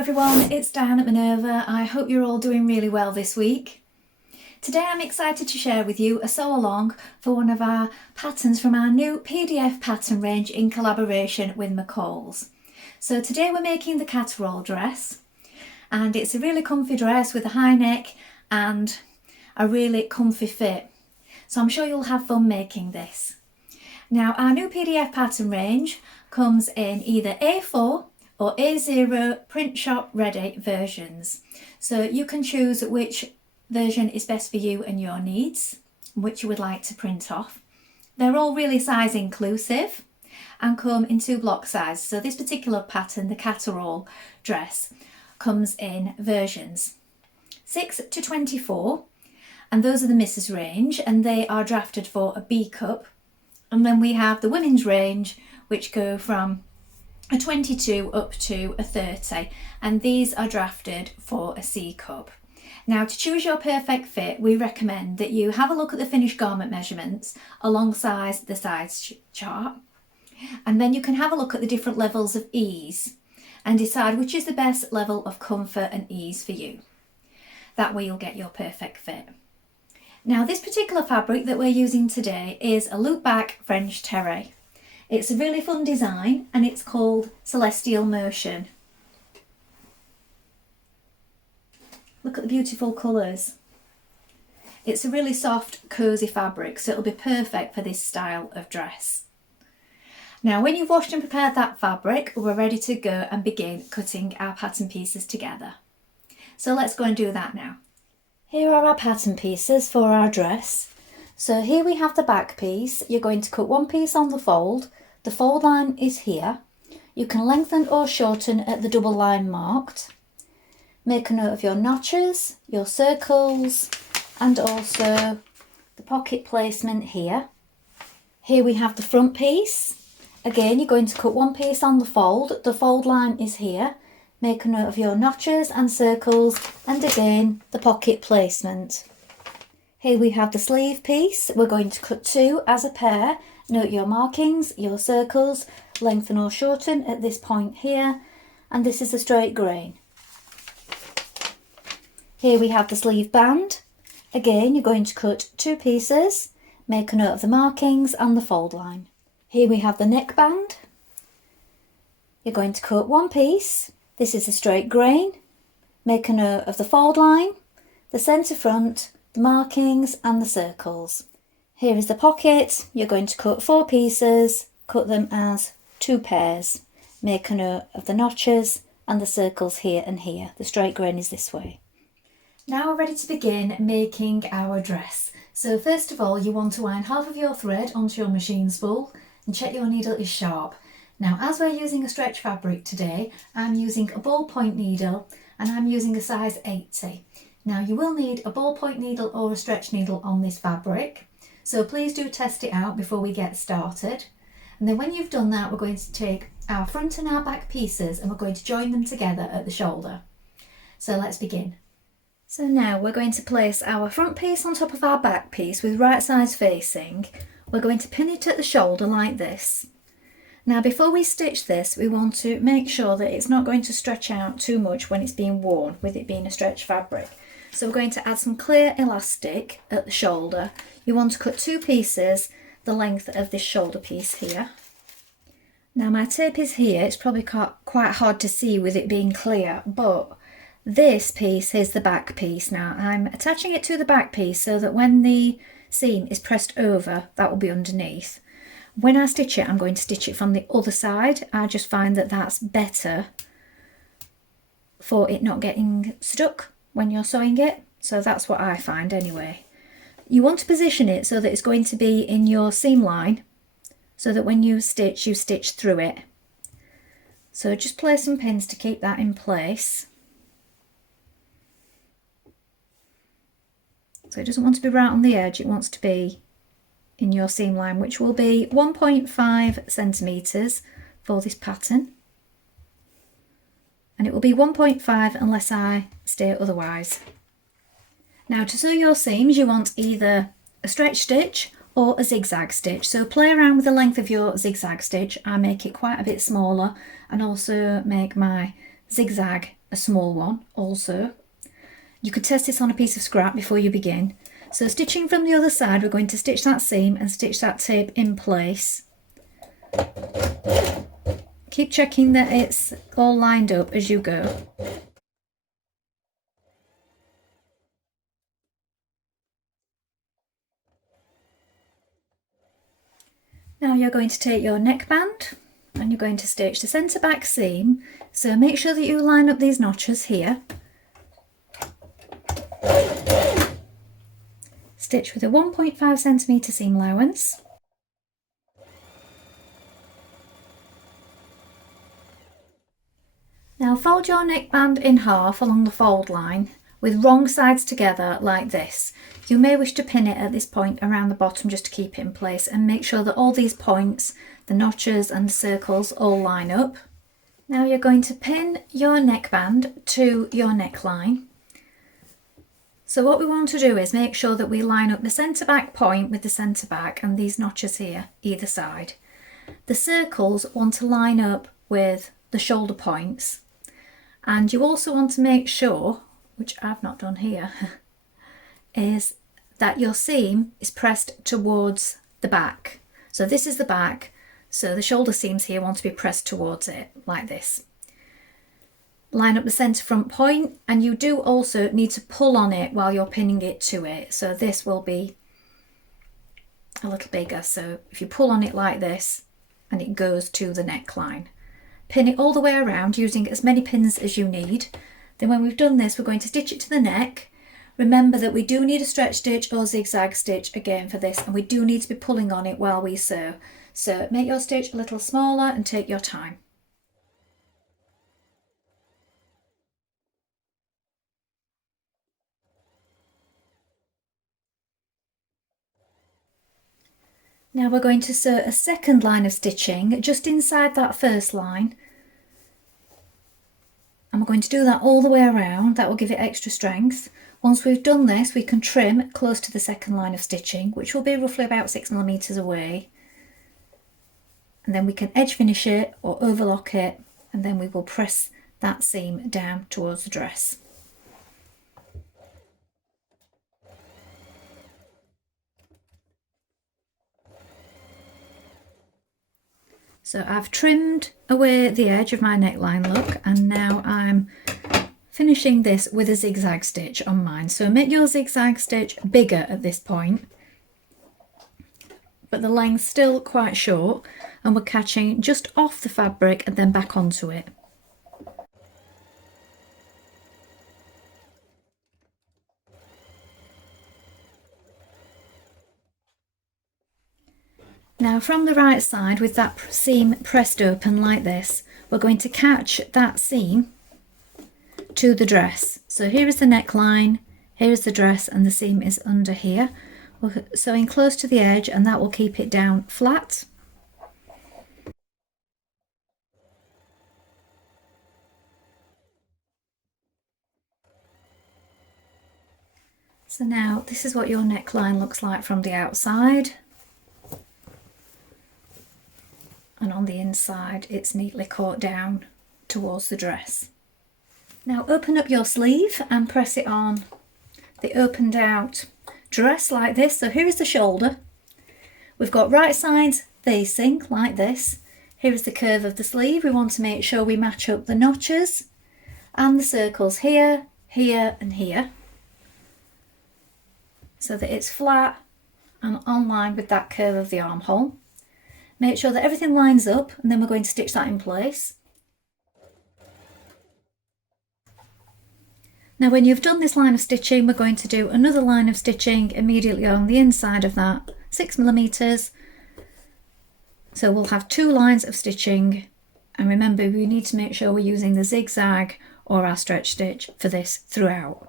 everyone, it's Dianne at Minerva. I hope you're all doing really well this week. Today I'm excited to share with you a sew along for one of our patterns from our new PDF pattern range in collaboration with McCall's. So today we're making the Catterall dress, and it's a really comfy dress with a high neck and a really comfy fit. So I'm sure you'll have fun making this. Now our new PDF pattern range comes in either A4 or A0 print shop ready versions. So you can choose which version is best for you and your needs, which you would like to print off. They're all really size inclusive and come in 2 block sizes. So this particular pattern, the Catterall dress, comes in versions 6 to 24, and those are the missus range, and they are drafted for a B cup. And then we have the women's range, which go from a 22 up to a 30, and these are drafted for a C cup. Now, to choose your perfect fit, we recommend that you have a look at the finished garment measurements alongside the size chart, and then you can have a look at the different levels of ease and decide which is the best level of comfort and ease for you. That way you'll get your perfect fit. Now, this particular fabric that we're using today is a loop back French terre. It's a really fun design and it's called Celestial Motion. Look at the beautiful colours. It's a really soft, cosy fabric, so it'll be perfect for this style of dress. Now, when you've washed and prepared that fabric, we're ready to go and begin cutting our pattern pieces together. So let's go and do that now. Here are our pattern pieces for our dress. So here we have the back piece. You're going to cut one piece on the fold. The fold line is here. You can lengthen or shorten at the double line marked. Make a note of your notches, your circles, and also the pocket placement here. Here we have the front piece. Again, you're going to cut one piece on the fold line is here. Make a note of your notches and circles, and again the pocket placement. Here we have the sleeve piece. We're going to cut 2 as a pair. Note your markings, your circles, lengthen or shorten at this point here, and this is a straight grain. Here we have the sleeve band. Again, you're going to cut 2 pieces, make a note of the markings and the fold line. Here we have the neckband. You're going to cut 1 piece. This is a straight grain. Make a note of the fold line, the centre front, the markings and the circles. Here is the pocket. You're going to cut 4 pieces, cut them as 2 pairs. Make a note of the notches and the circles here and here. The straight grain is this way. Now we're ready to begin making our dress. So first of all, you want to wind half of your thread onto your machine spool and check your needle is sharp. Now, as we're using a stretch fabric today, I'm using a ballpoint needle and I'm using a size 80. Now, you will need a ballpoint needle or a stretch needle on this fabric, so please do test it out before we get started. And then when you've done that, we're going to take our front and our back pieces and we're going to join them together at the shoulder. So let's begin. So now we're going to place our front piece on top of our back piece with right sides facing. We're going to pin it at the shoulder like this. Now, before we stitch this, we want to make sure that it's not going to stretch out too much when it's being worn, with it being a stretch fabric. So we're going to add some clear elastic at the shoulder. You want to cut 2 pieces the length of this shoulder piece here. Now my tape is here. It's probably quite hard to see with it being clear, but this piece is the back piece. Now I'm attaching it to the back piece so that when the seam is pressed over, that will be underneath. When I stitch it, I'm going to stitch it from the other side. I just find that that's better for it not getting stuck when you're sewing it. So that's what I find anyway. You want to position it so that it's going to be in your seam line, so that when you stitch through it. So just place some pins to keep that in place. So it doesn't want to be right on the edge, it wants to be in your seam line, which will be 1.5 centimetres for this pattern. And it will be 1.5 unless I state otherwise. Now, to sew your seams, you want either a stretch stitch or a zigzag stitch. So play around with the length of your zigzag stitch. I make it quite a bit smaller and also make my zigzag a small one also. You could test this on a piece of scrap before you begin. So stitching from the other side, we're going to stitch that seam and stitch that tape in place. Keep checking that it's all lined up as you go. Now you're going to take your neckband and you're going to stitch the centre back seam. So make sure that you line up these notches here. Stitch with a 1.5 centimetre seam allowance. Now fold your neckband in half along the fold line with wrong sides together like this. You may wish to pin it at this point around the bottom just to keep it in place, and make sure that all these points, the notches and the circles, all line up. Now you're going to pin your neckband to your neckline. So what we want to do is make sure that we line up the centre back point with the centre back and these notches here either side. The circles want to line up with the shoulder points, and you also want to make sure, which I've not done here, is that your seam is pressed towards the back. So this is the back, so the shoulder seams here want to be pressed towards it like this. Line up the centre front point, and you do also need to pull on it while you're pinning it to it. So this will be a little bigger. So if you pull on it like this and it goes to the neckline, pin it all the way around using as many pins as you need. Then when we've done this, we're going to stitch it to the neck. Remember that we do need a stretch stitch or zigzag stitch again for this, and we do need to be pulling on it while we sew. So make your stitch a little smaller and take your time. Now we're going to sew a second line of stitching just inside that first line, and we're going to do that all the way around. That will give it extra strength. Once we've done this, we can trim close to the second line of stitching, which will be roughly about 6mm away, and then we can edge finish it or overlock it, and then we will press that seam down towards the dress. So I've trimmed away the edge of my neckline look, and now I'm finishing this with a zigzag stitch on mine. So make your zigzag stitch bigger at this point, but the length's still quite short, and we're catching just off the fabric and then back onto it. Now from the right side, with that seam pressed open like this, we're going to catch that seam to the dress. So here is the neckline, here is the dress, and the seam is under here. We're sewing close to the edge, and that will keep it down flat. So now this is what your neckline looks like from the outside. And on the inside it's neatly caught down towards the dress. Now open up your sleeve and press it on the opened out dress like this. So here is the shoulder. We've got right sides facing like this. Here is the curve of the sleeve. We want to make sure we match up the notches and the circles here, here and here, so that it's flat and on line with that curve of the armhole. Make sure that everything lines up, and then we're going to stitch that in place. Now when you've done this line of stitching, we're going to do another line of stitching immediately on the inside of that, 6mm. So we'll have two lines of stitching, and remember we need to make sure we're using the zigzag or our stretch stitch for this throughout.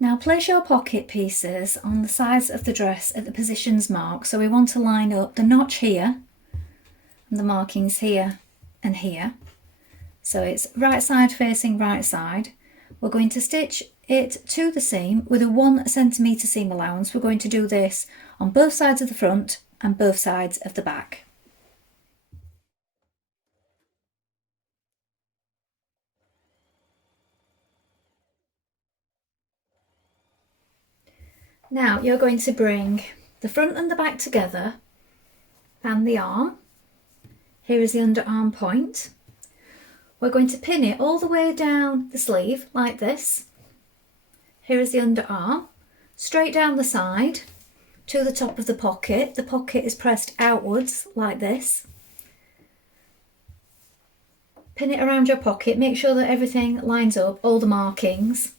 Now place your pocket pieces on the sides of the dress at the positions marked. So we want to line up the notch here and the markings here and here. So it's right side facing right side. We're going to stitch it to the seam with a 1 centimetre seam allowance. We're going to do this on both sides of the front and both sides of the back. Now you're going to bring the front and the back together and the arm. Here is the underarm point. We're going to pin it all the way down the sleeve like this. Here is the underarm, straight down the side to the top of the pocket. The pocket is pressed outwards like this. Pin it around your pocket, make sure that everything lines up, all the markings.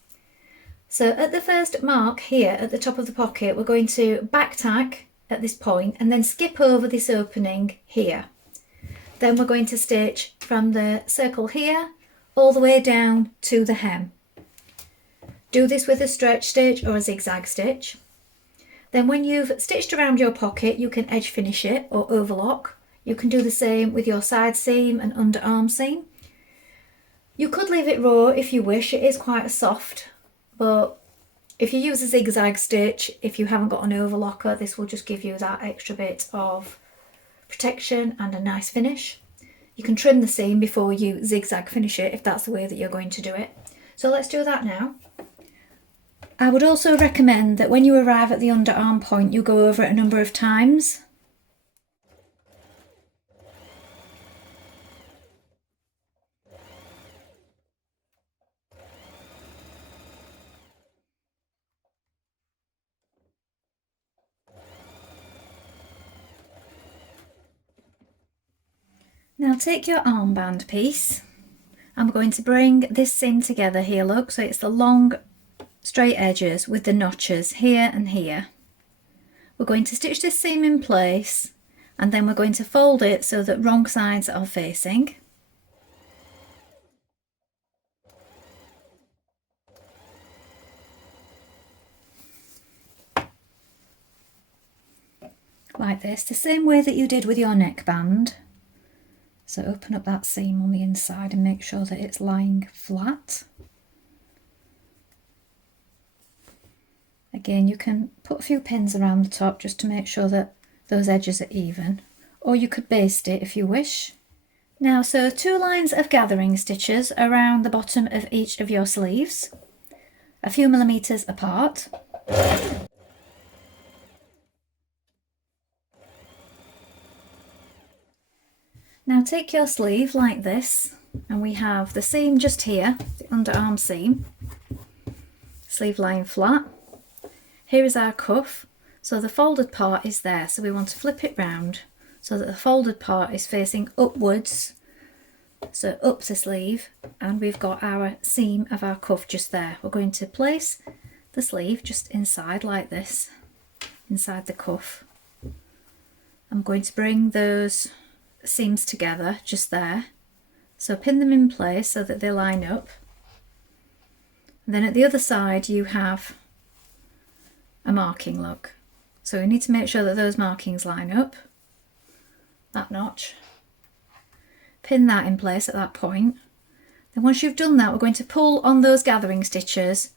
So at the first mark here at the top of the pocket, we're going to back tack at this point and then skip over this opening here. Then we're going to stitch from the circle here all the way down to the hem. Do this with a stretch stitch or a zigzag stitch. Then when you've stitched around your pocket, you can edge finish it or overlock. You can do the same with your side seam and underarm seam. You could leave it raw if you wish, it is quite soft. But if you use a zigzag stitch, if you haven't got an overlocker, this will just give you that extra bit of protection and a nice finish. You can trim the seam before you zigzag finish it if that's the way that you're going to do it. So let's do that now. I would also recommend that when you arrive at the underarm point, you go over it a number of times. Now take your armband piece. I'm going to bring this seam together here, look, so it's the long straight edges with the notches here and here. We're going to stitch this seam in place and then we're going to fold it so that wrong sides are facing. Like this, the same way that you did with your neckband. So open up that seam on the inside and make sure that it's lying flat. Again, you can put a few pins around the top just to make sure that those edges are even, or you could baste it if you wish. Now, so 2 lines of gathering stitches around the bottom of each of your sleeves, a few millimetres apart. Now take your sleeve like this, and we have the seam just here, the underarm seam, sleeve lying flat. Here is our cuff, so the folded part is there, so we want to flip it round so that the folded part is facing upwards, so up the sleeve, and we've got our seam of our cuff just there. We're going to place the sleeve just inside like this, inside the cuff. I'm going to bring those seams together just there, so pin them in place so that they line up. And then at the other side you have a marking, look, so we need to make sure that those markings line up, that notch, pin that in place at that point. Then once you've done that, we're going to pull on those gathering stitches,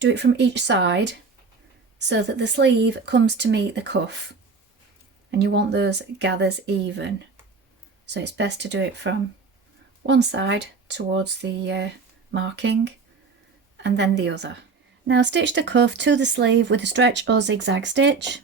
do it from each side so that the sleeve comes to meet the cuff. And you want those gathers even, so it's best to do it from one side towards the marking and then the other. Now stitch the cuff to the sleeve with a stretch or zigzag stitch.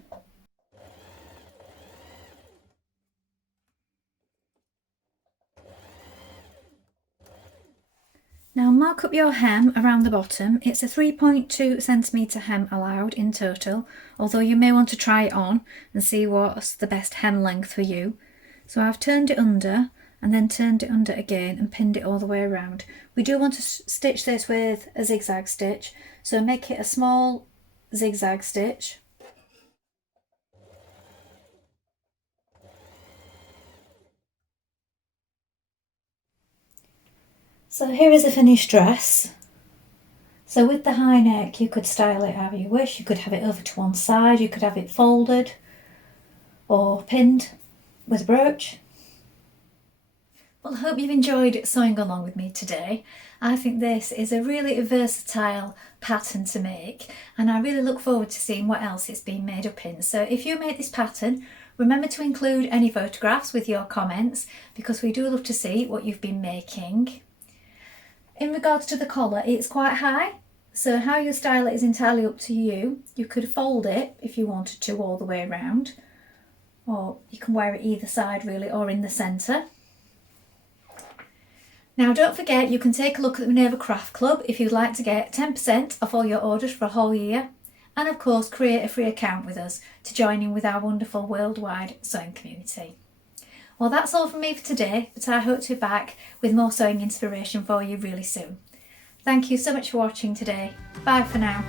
Now mark up your hem around the bottom. It's a 3.2 centimetre hem allowed in total, although you may want to try it on and see what's the best hem length for you. So I've turned it under and then turned it under again and pinned it all the way around. We do want to stitch this with a zigzag stitch, so make it a small zigzag stitch. So here is a finished dress. So with the high neck, you could style it however you wish. You could have it over to one side, you could have it folded or pinned with a brooch. Well, I hope you've enjoyed sewing along with me today. I think this is a really versatile pattern to make, and I really look forward to seeing what else it's been made up in. So if you make this pattern, remember to include any photographs with your comments, because we do love to see what you've been making. In regards to the collar, it's quite high, so how you style it is entirely up to you. You could fold it if you wanted to all the way around, or you can wear it either side really, or in the centre. Now don't forget, you can take a look at the Minerva Craft Club if you'd like to get 10% off all your orders for a whole year, and of course create a free account with us to join in with our wonderful worldwide sewing community. Well, that's all from me for today, but I hope to be back with more sewing inspiration for you really soon. Thank you so much for watching today. Bye for now.